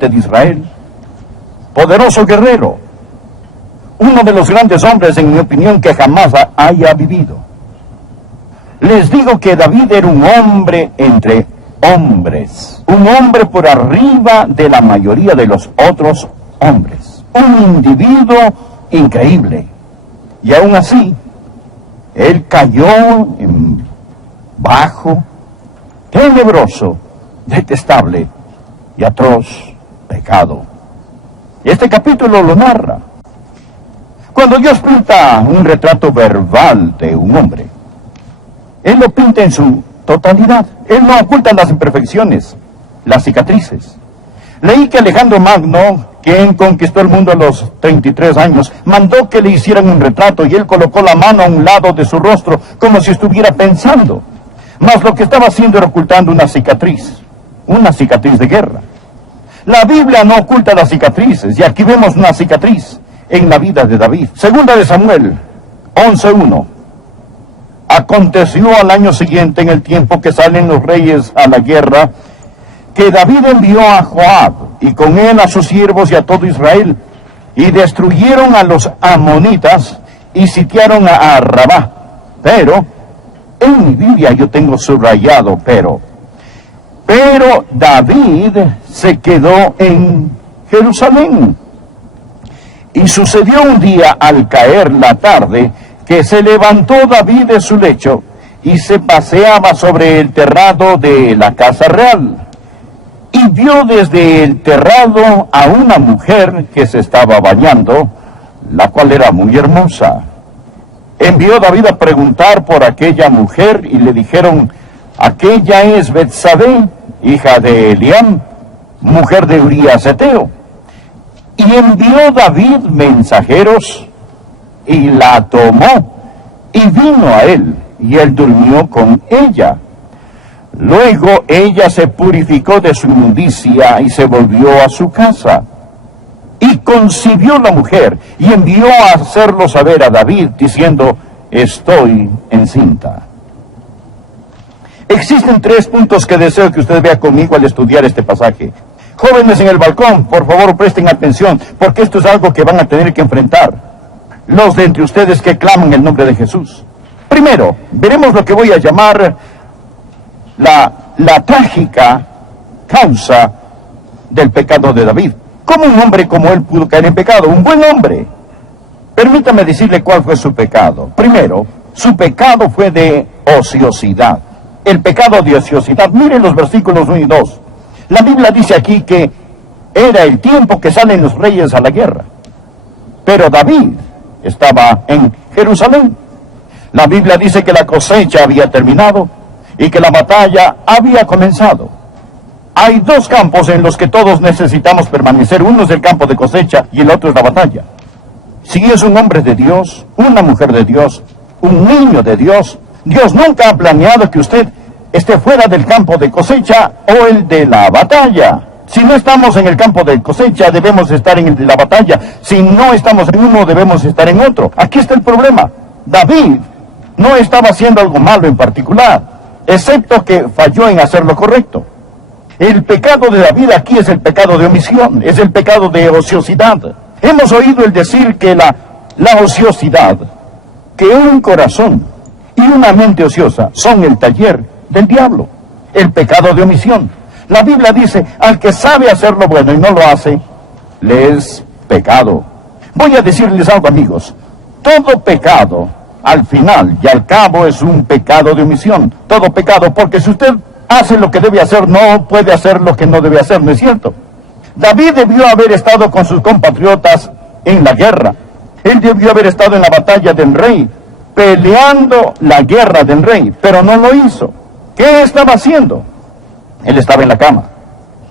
de Israel, poderoso guerrero, uno de los grandes hombres, en mi opinión, que jamás haya vivido. Les digo que David era un hombre entre hombres, un hombre por arriba de la mayoría de los otros hombres, un individuo increíble. Y aún así, él cayó en bajo, tenebroso, detestable y atroz pecado. Este capítulo lo narra. Cuando Dios pinta un retrato verbal de un hombre, Él lo pinta en su totalidad. Él no oculta las imperfecciones, las cicatrices. Leí que Alejandro Magno, quien conquistó el mundo a los 33 años, mandó que le hicieran un retrato y él colocó la mano a un lado de su rostro como si estuviera pensando. Mas lo que estaba haciendo era ocultando una cicatriz de guerra. La Biblia no oculta las cicatrices, y aquí vemos una cicatriz en la vida de David. Segunda de Samuel 11:1. Aconteció al año siguiente, en el tiempo que salen los reyes a la guerra, que David envió a Joab, y con él a sus siervos y a todo Israel, y destruyeron a los amonitas, y sitiaron a Rabá. Pero, en mi Biblia yo tengo subrayado, pero David se quedó en Jerusalén. Y sucedió un día, al caer la tarde, que se levantó David de su lecho y se paseaba sobre el terrado de la casa real. Y vio desde el terrado a una mujer que se estaba bañando, la cual era muy hermosa. Envió David a preguntar por aquella mujer y le dijeron: aquella es Betsabé, hija de Eliam, mujer de Urías Eteo. Y envió David mensajeros y la tomó y vino a él, y él durmió con ella. Luego ella se purificó de su inmundicia y se volvió a su casa. Y concibió la mujer y envió a hacerlo saber a David, diciendo: estoy encinta. Existen 3 puntos que deseo que usted vea conmigo al estudiar este pasaje. Jóvenes en el balcón, por favor presten atención, porque esto es algo que van a tener que enfrentar los de entre ustedes que claman el nombre de Jesús. Primero, veremos lo que voy a llamar la trágica causa del pecado de David. ¿Cómo un hombre como él pudo caer en pecado? Un buen hombre. Permítame decirle cuál fue su pecado. Primero, su pecado fue de ociosidad. El pecado de ociosidad. Miren los versículos 1 y 2. La Biblia dice aquí que era el tiempo que salen los reyes a la guerra. Pero David estaba en Jerusalén. La Biblia dice que la cosecha había terminado y que la batalla había comenzado. Hay 2 campos en los que todos necesitamos permanecer. Uno es el campo de cosecha y el otro es la batalla. Si es un hombre de Dios, una mujer de Dios, un niño de Dios, Dios nunca ha planeado que usted esté fuera del campo de cosecha o el de la batalla. Si no estamos en el campo de cosecha, debemos estar en el de la batalla. Si no estamos en uno, debemos estar en otro. Aquí está el problema. David no estaba haciendo algo malo en particular, excepto que falló en hacer lo correcto. El pecado de David aquí es el pecado de omisión, es el pecado de ociosidad. Hemos oído el decir que la ociosidad, que un corazón y una mente ociosa son el taller del diablo, el pecado de omisión. La Biblia dice: al que sabe hacer lo bueno y no lo hace, le es pecado. Voy a decirles algo, amigos. Todo pecado, al final y al cabo, es un pecado de omisión. Todo pecado, porque si usted hace lo que debe hacer, no puede hacer lo que no debe hacer, ¿no es cierto? David debió haber estado con sus compatriotas en la guerra. Él debió haber estado en la batalla del rey, peleando la guerra del rey, pero no lo hizo. ¿Qué estaba haciendo? Él estaba en la cama.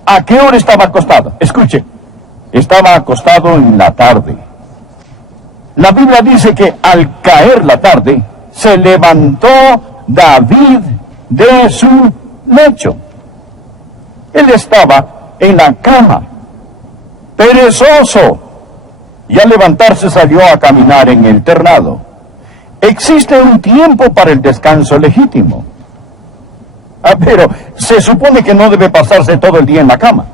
¿A qué hora estaba acostado? Escuche, estaba acostado en la tarde. La Biblia dice que al caer la tarde, se levantó David de su lecho. Él estaba en la cama, perezoso, y al levantarse salió a caminar en el terrado. Existe un tiempo para el descanso legítimo. Pero se supone que no debe pasarse todo el día en la cama.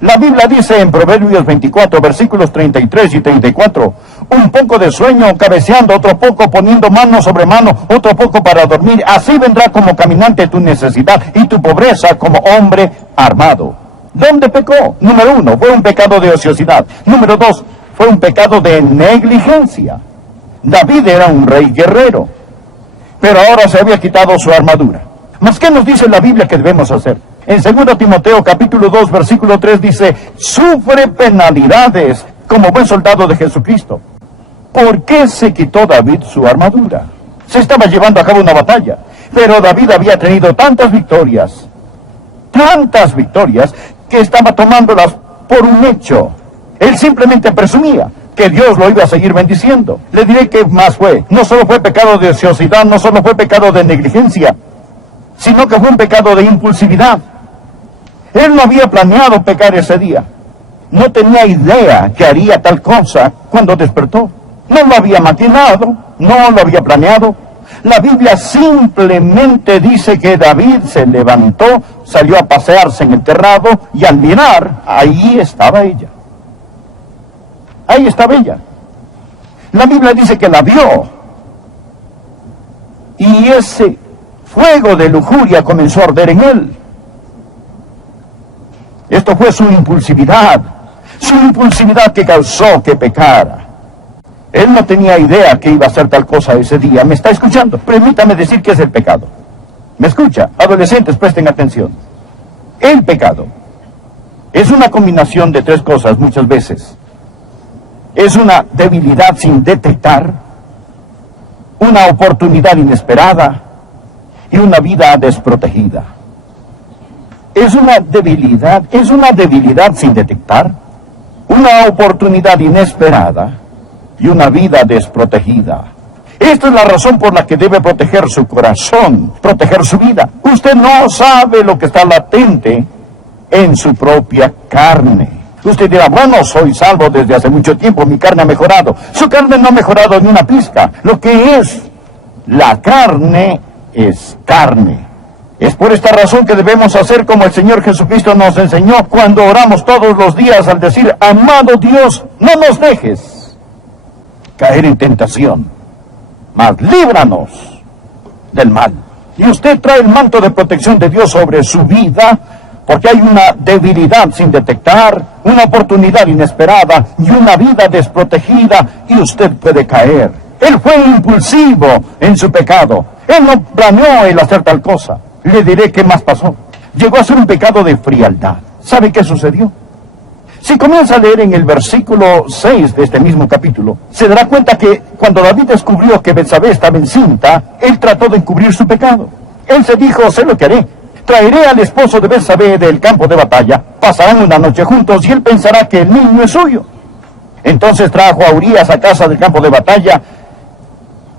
La Biblia dice en Proverbios 24, versículos 33 y 34, un poco de sueño cabeceando, otro poco poniendo mano sobre mano, otro poco para dormir. Así vendrá como caminante tu necesidad y tu pobreza como hombre armado. ¿Dónde pecó? Número 1, fue un pecado de ociosidad. Número 2, fue un pecado de negligencia. David era un rey guerrero, pero ahora se había quitado su armadura. ¿Mas qué nos dice la Biblia que debemos hacer? En 2 Timoteo capítulo 2 versículo 3 dice, sufre penalidades como buen soldado de Jesucristo. ¿Por qué se quitó David su armadura? Se estaba llevando a cabo una batalla, pero David había tenido tantas victorias, que estaba tomándolas por un hecho. Él simplemente presumía que Dios lo iba a seguir bendiciendo. Le diré que más fue. No solo fue pecado de ociosidad, no solo fue pecado de negligencia, sino que fue un pecado de impulsividad. Él no había planeado pecar ese día. No tenía idea que haría tal cosa cuando despertó. No lo había maquinado, no lo había planeado. La Biblia simplemente dice que David se levantó, salió a pasearse en el terrado y al mirar, ahí estaba ella. Ahí estaba ella. La Biblia dice que la vio. Y ese fuego de lujuria comenzó a arder en él. Esto fue su impulsividad que causó que pecara. Él no tenía idea que iba a hacer tal cosa ese día. ¿Me está escuchando? Permítame decir qué es el pecado. ¿Me escucha? Adolescentes, presten atención. El pecado es una combinación de 3 cosas muchas veces. Es una debilidad sin detectar, una oportunidad inesperada y una vida desprotegida. Es una debilidad sin detectar, una oportunidad inesperada y una vida desprotegida. Esta es la razón por la que debe proteger su corazón, proteger su vida. Usted no sabe lo que está latente en su propia carne. Usted dirá, bueno, soy salvo desde hace mucho tiempo, mi carne ha mejorado. Su carne no ha mejorado ni una pizca. Lo que es la carne es carne. Es por esta razón que debemos hacer como el Señor Jesucristo nos enseñó cuando oramos todos los días al decir, amado Dios, no nos dejes caer en tentación, mas líbranos del mal. Y usted trae el manto de protección de Dios sobre su vida, porque hay una debilidad sin detectar, una oportunidad inesperada y una vida desprotegida, y usted puede caer. Él fue impulsivo en su pecado. Él no planeó el hacer tal cosa. Le diré qué más pasó. Llegó a ser un pecado de frialdad. ¿Sabe qué sucedió? Si comienza a leer en el versículo 6 de este mismo capítulo, se dará cuenta que cuando David descubrió que Betsabé estaba encinta, él trató de encubrir su pecado. Él se dijo, sé lo que haré. Traeré al esposo de Betsabé del campo de batalla, pasarán una noche juntos y él pensará que el niño es suyo. Entonces trajo a Urías a casa del campo de batalla,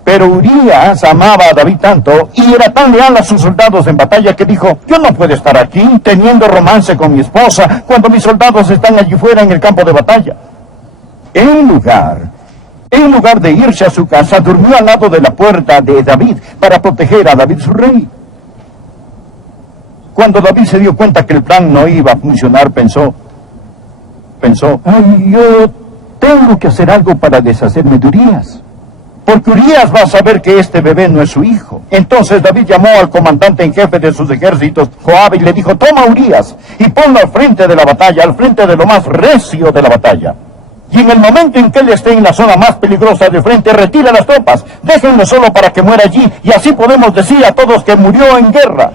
pero Urías amaba a David tanto y era tan leal a sus soldados en batalla que dijo, yo no puedo estar aquí teniendo romance con mi esposa cuando mis soldados están allí fuera en el campo de batalla. En lugar de irse a su casa, durmió al lado de la puerta de David para proteger a David su rey. Cuando David se dio cuenta que el plan no iba a funcionar, pensó, ay, yo tengo que hacer algo para deshacerme de Urías, porque Urías va a saber que este bebé no es su hijo. Entonces David llamó al comandante en jefe de sus ejércitos, Joab, y le dijo, toma a Urías y ponlo al frente de la batalla, al frente de lo más recio de la batalla. Y en el momento en que él esté en la zona más peligrosa de frente, retira las tropas, déjenlo solo para que muera allí, y así podemos decir a todos que murió en guerra.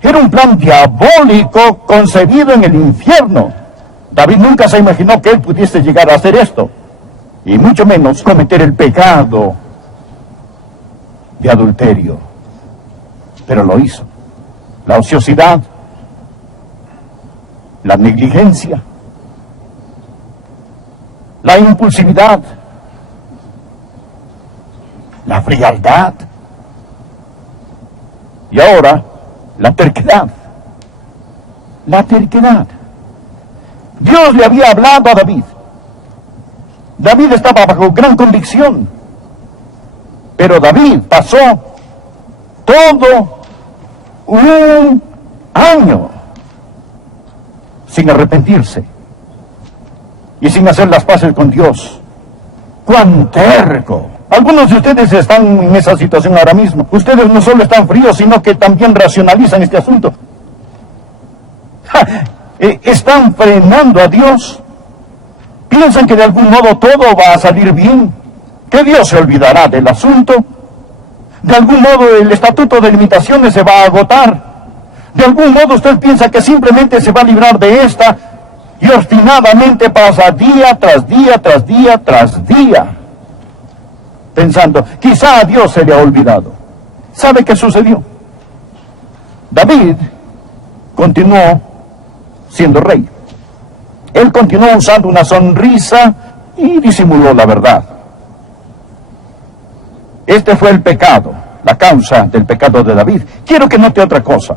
Era un plan diabólico concebido en el infierno. David nunca se imaginó que él pudiese llegar a hacer esto, y mucho menos cometer el pecado de adulterio. Pero lo hizo. La ociosidad, la negligencia, la impulsividad, la frialdad, y ahora la terquedad. La terquedad. Dios le había hablado a David. David estaba bajo gran convicción. Pero David pasó todo un año sin arrepentirse y sin hacer las paces con Dios. ¡Cuán terco! Algunos de ustedes están en esa situación ahora mismo. Ustedes no solo están fríos, sino que también racionalizan este asunto. Están frenando a Dios. Piensan que de algún modo todo va a salir bien, que Dios se olvidará del asunto. De algún modo el estatuto de limitaciones se va a agotar. De algún modo usted piensa que simplemente se va a librar de esta, y obstinadamente pasa día tras día, tras día, tras día, pensando, quizá a Dios se le ha olvidado. ¿Sabe qué sucedió? David continuó siendo rey. Él continuó usando una sonrisa y disimuló la verdad. Este fue el pecado, la causa del pecado de David. Quiero que note otra cosa.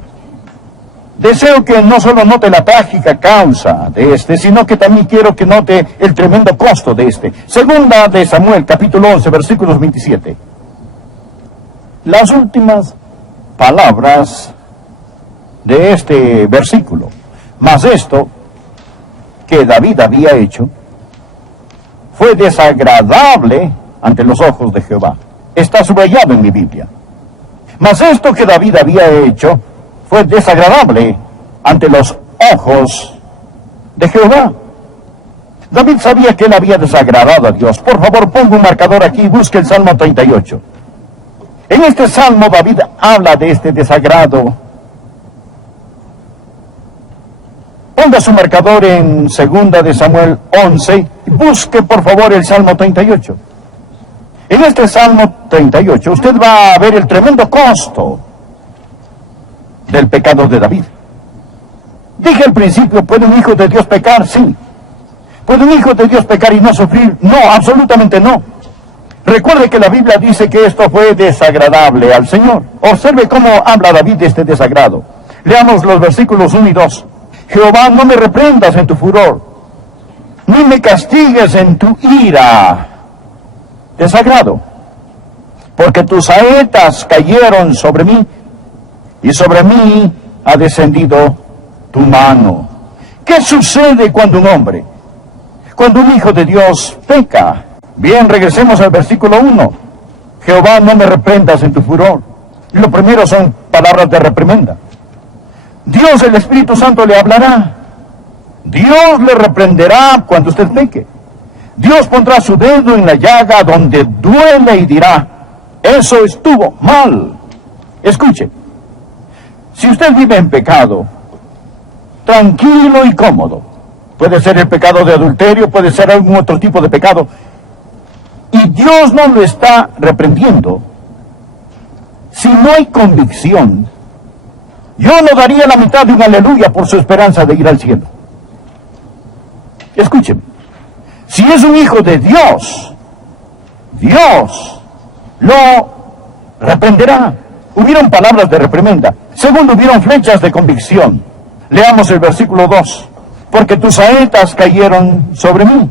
Deseo que no solo note la trágica causa de este, sino que también quiero que note el tremendo costo de este. Segunda de Samuel, capítulo 11, versículos 27. Las últimas palabras de este versículo. Mas esto que David había hecho fue desagradable ante los ojos de Jehová. Está subrayado en mi Biblia. Mas esto que David había hecho fue desagradable ante los ojos de Jehová. David sabía que él había desagradado a Dios. Por favor, ponga un marcador aquí y busque el Salmo 38. En este Salmo David habla de este desagrado. Ponga su marcador en 2 de Samuel 11 y busque por favor el Salmo 38. En este Salmo 38 usted va a ver el tremendo costo del pecado de David. Dije al principio, ¿puede un hijo de Dios pecar? Sí. ¿Puede un hijo de Dios pecar y no sufrir? No, absolutamente no. Recuerde que la Biblia dice que esto fue desagradable al Señor. Observe cómo habla David de este desagrado. Leamos los versículos 1 y 2. Jehová, no me reprendas en tu furor, ni me castigues en tu ira. Desagrado. Porque tus saetas cayeron sobre mí, y sobre mí ha descendido tu mano. ¿Qué sucede cuando un hombre, cuando un hijo de Dios peca? Bien, regresemos al versículo 1. Jehová, no me reprendas en tu furor. Y lo primero son palabras de reprimenda. Dios, el Espíritu Santo, le hablará. Dios le reprenderá cuando usted peque. Dios pondrá su dedo en la llaga donde duele y dirá, eso estuvo mal. Escuche, si usted vive en pecado, tranquilo y cómodo, puede ser el pecado de adulterio, puede ser algún otro tipo de pecado, y Dios no lo está reprendiendo, si no hay convicción, yo no daría la mitad de un aleluya por su esperanza de ir al cielo. Escúcheme, si es un hijo de Dios, Dios lo reprenderá. Hubieron palabras de reprimenda. Segundo, hubieron flechas de convicción. Leamos el versículo 2. Porque tus saetas cayeron sobre mí.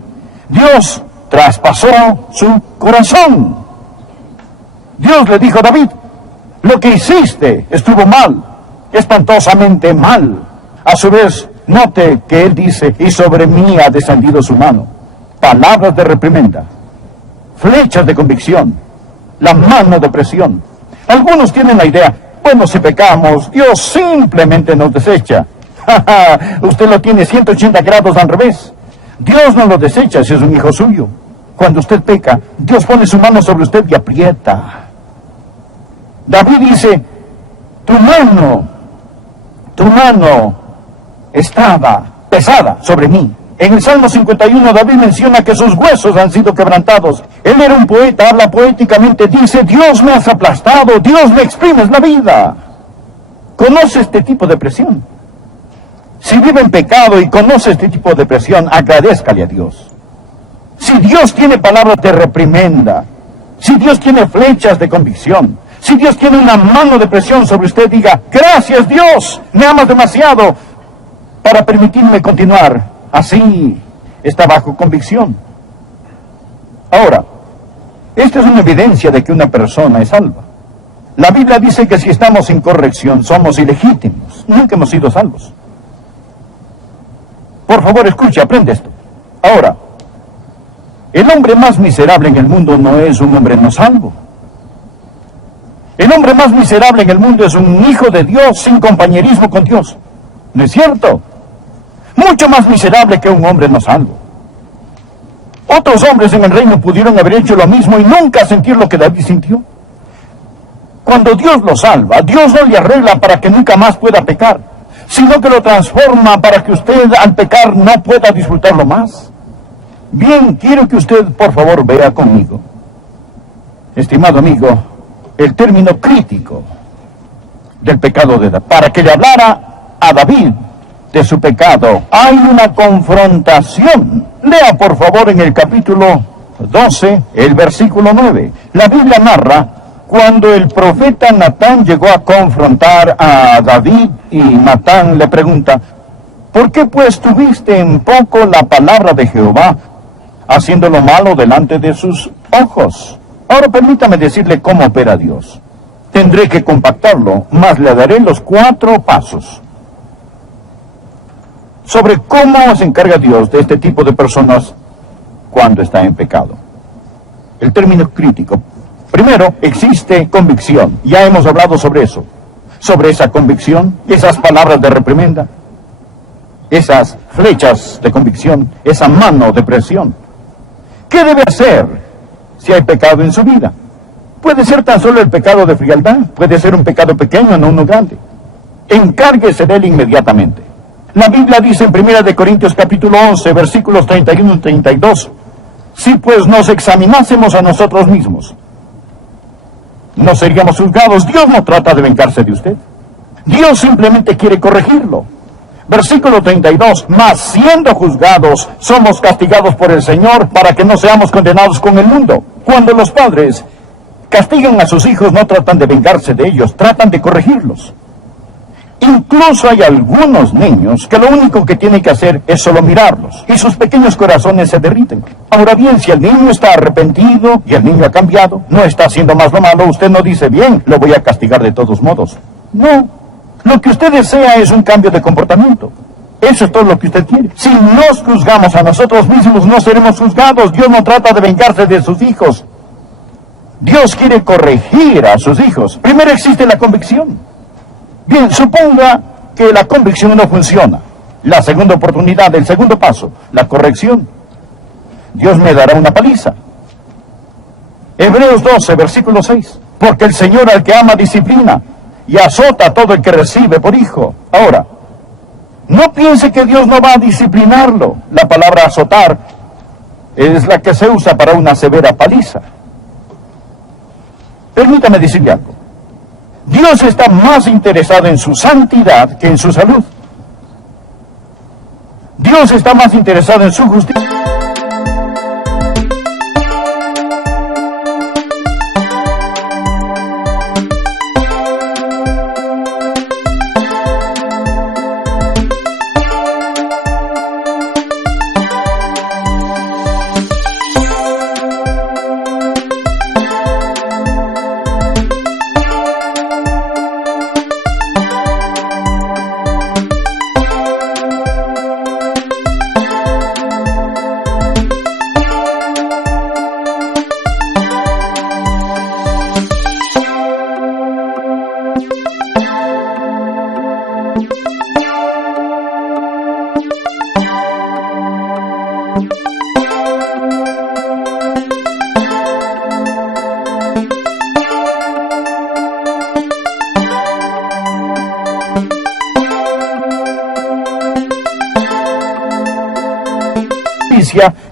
Dios traspasó su corazón. Dios le dijo a David, lo que hiciste estuvo mal, espantosamente mal. A su vez, note que él dice, y sobre mí ha descendido su mano. Palabras de reprimenda, flechas de convicción, la mano de presión. Algunos tienen la idea, bueno, si pecamos, Dios simplemente nos desecha. Usted lo tiene 180 grados al revés. Dios no lo desecha si es un hijo suyo. Cuando usted peca, Dios pone su mano sobre usted y aprieta. David dice, tu mano estaba pesada sobre mí. En el Salmo 51 David menciona que sus huesos han sido quebrantados. Él era un poeta, habla poéticamente, dice, Dios me has aplastado, Dios me exprimes la vida. ¿Conoce este tipo de presión? Si vive en pecado y conoce este tipo de presión, agradézcale a Dios. Si Dios tiene palabras de reprimenda, si Dios tiene flechas de convicción, si Dios tiene una mano de presión sobre usted, diga, gracias Dios, me amas demasiado para permitirme continuar. Así está bajo convicción. Ahora, esta es una evidencia de que una persona es salva. La Biblia dice que si estamos sin corrección somos ilegítimos. Nunca hemos sido salvos. Por favor, escuche, aprende esto. Ahora, el hombre más miserable en el mundo no es un hombre no salvo. El hombre más miserable en el mundo es un hijo de Dios sin compañerismo con Dios. ¿No es cierto? Mucho más miserable que un hombre no salvo. Otros hombres en el reino pudieron haber hecho lo mismo y nunca sentir lo que David sintió. Cuando Dios lo salva, Dios no le arregla para que nunca más pueda pecar, sino que lo transforma para que usted al pecar no pueda disfrutarlo más. Bien, quiero que usted por favor vea conmigo, estimado amigo, el término crítico del pecado de David, para que le hablara a David de su pecado. Hay una confrontación. Lea por favor en el capítulo 12, el versículo 9. La Biblia narra cuando el profeta Natán llegó a confrontar a David y Natán le pregunta, ¿por qué pues tuviste en poco la palabra de Jehová, haciendo lo malo delante de sus ojos? Ahora permítame decirle cómo opera Dios. Tendré que compactarlo, mas le daré los 4 pasos sobre cómo se encarga Dios de este tipo de personas cuando está en pecado. El término crítico. Primero, existe convicción. Ya hemos hablado sobre eso. Sobre esa convicción, esas palabras de reprimenda, esas flechas de convicción, esa mano de presión. ¿Qué debe hacer si hay pecado en su vida? Puede ser tan solo el pecado de frialdad, puede ser un pecado pequeño, no uno grande. Encárguese de él inmediatamente. La Biblia dice en 1 de Corintios capítulo 11, versículos 31 y 32, si pues nos examinásemos a nosotros mismos, no seríamos juzgados. Dios no trata de vengarse de usted. Dios simplemente quiere corregirlo. Versículo 32, mas siendo juzgados, somos castigados por el Señor para que no seamos condenados con el mundo. Cuando los padres castigan a sus hijos, no tratan de vengarse de ellos, tratan de corregirlos. Incluso hay algunos niños que lo único que tienen que hacer es solo mirarlos, y sus pequeños corazones se derriten. Ahora bien, si el niño está arrepentido y el niño ha cambiado, no está haciendo más lo malo, usted no dice, bien, lo voy a castigar de todos modos. No, lo que usted desea es un cambio de comportamiento. Eso es todo lo que usted quiere. Si nos juzgamos a nosotros mismos, no seremos juzgados. Dios no trata de vengarse de sus hijos. Dios quiere corregir a sus hijos. Primero existe la convicción. Bien, suponga que la convicción no funciona. La segunda oportunidad, el segundo paso, la corrección. Dios me dará una paliza. Hebreos 12, versículo 6. Porque el Señor al que ama disciplina y azota a todo el que recibe por hijo. Ahora, no piense que Dios no va a disciplinarlo. La palabra azotar es la que se usa para una severa paliza. Permítame decirle algo. Dios está más interesado en su santidad que en su salud. Dios está más interesado en su justicia.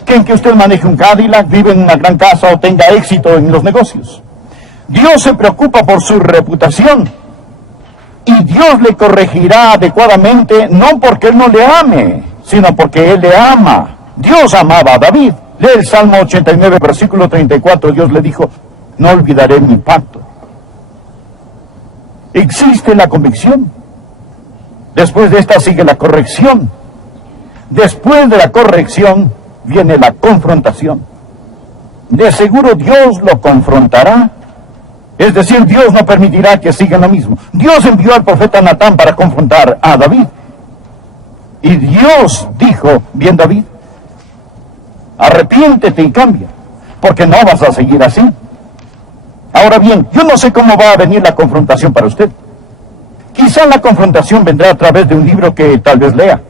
Que en que usted maneje un Cadillac, vive en una gran casa o tenga éxito en los negocios. Dios se preocupa por su reputación y Dios le corregirá adecuadamente, no porque Él no le ame, sino porque Él le ama. Dios amaba a David. Lee el Salmo 89, versículo 34, Dios le dijo, no olvidaré mi pacto. Existe la convicción. Después de esta sigue la corrección. Después de la corrección viene la confrontación. De seguro Dios lo confrontará. Es decir, Dios no permitirá que sigan lo mismo. Dios envió al profeta Natán para confrontar a David. Y Dios dijo, bien David, arrepiéntete y cambia, porque no vas a seguir así. Ahora bien, yo no sé cómo va a venir la confrontación para usted. Quizá la confrontación vendrá a través de un libro que tal vez lea.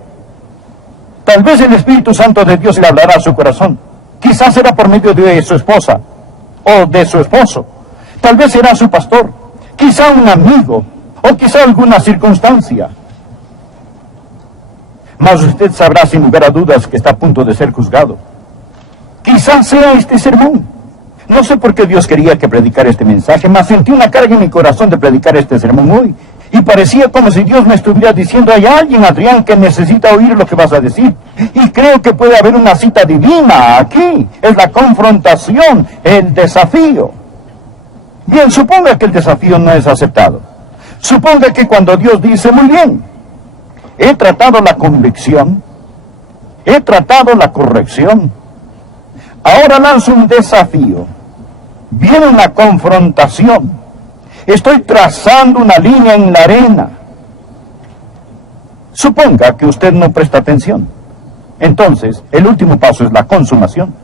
Tal vez el Espíritu Santo de Dios le hablará a su corazón. Quizás será por medio de su esposa o de su esposo. Tal vez será su pastor, quizá un amigo o quizá alguna circunstancia. Mas usted sabrá sin lugar a dudas que está a punto de ser juzgado. Quizás sea este sermón. No sé por qué Dios quería que predicara este mensaje, mas sentí una carga en mi corazón de predicar este sermón hoy. Y parecía como si Dios me estuviera diciendo, hay alguien, Adrián, que necesita oír lo que vas a decir. Y creo que puede haber una cita divina aquí. Es la confrontación, el desafío. Bien, suponga que el desafío no es aceptado. Suponga que cuando Dios dice, muy bien, he tratado la convicción, he tratado la corrección, ahora lanzo un desafío. Viene una confrontación. Estoy trazando una línea en la arena. Suponga que usted no presta atención. Entonces, el último paso es la consumación.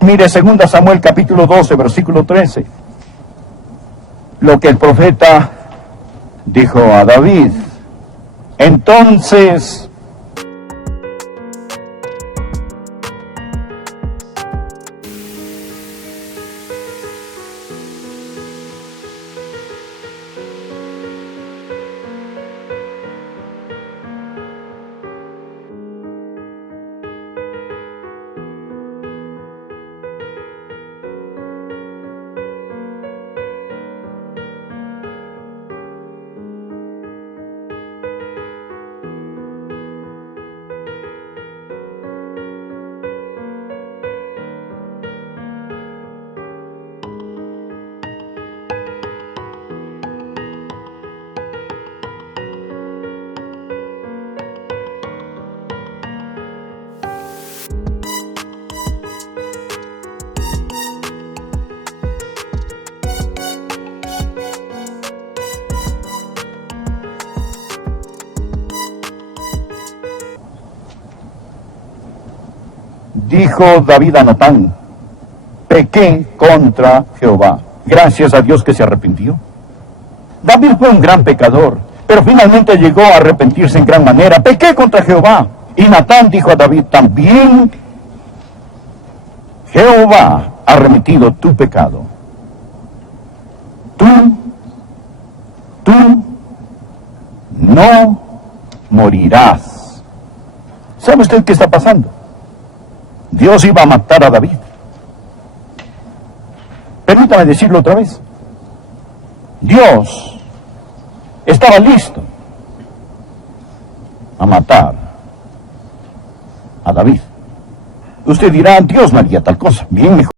Mire 2 Samuel capítulo 12, versículo 13. Lo que el profeta dijo a David. Entonces, dijo David a Natán, pequé contra Jehová. Gracias a Dios que se arrepintió. David fue un gran pecador, pero finalmente llegó a arrepentirse en gran manera. Pequé contra Jehová. Y Natán dijo a David, también Jehová ha remitido tu pecado. Tú no morirás. ¿Sabe usted qué está pasando? Dios iba a matar a David. Permítame decirlo otra vez. Dios estaba listo a matar a David. Usted dirá, Dios no haría tal cosa. Bien, mejor.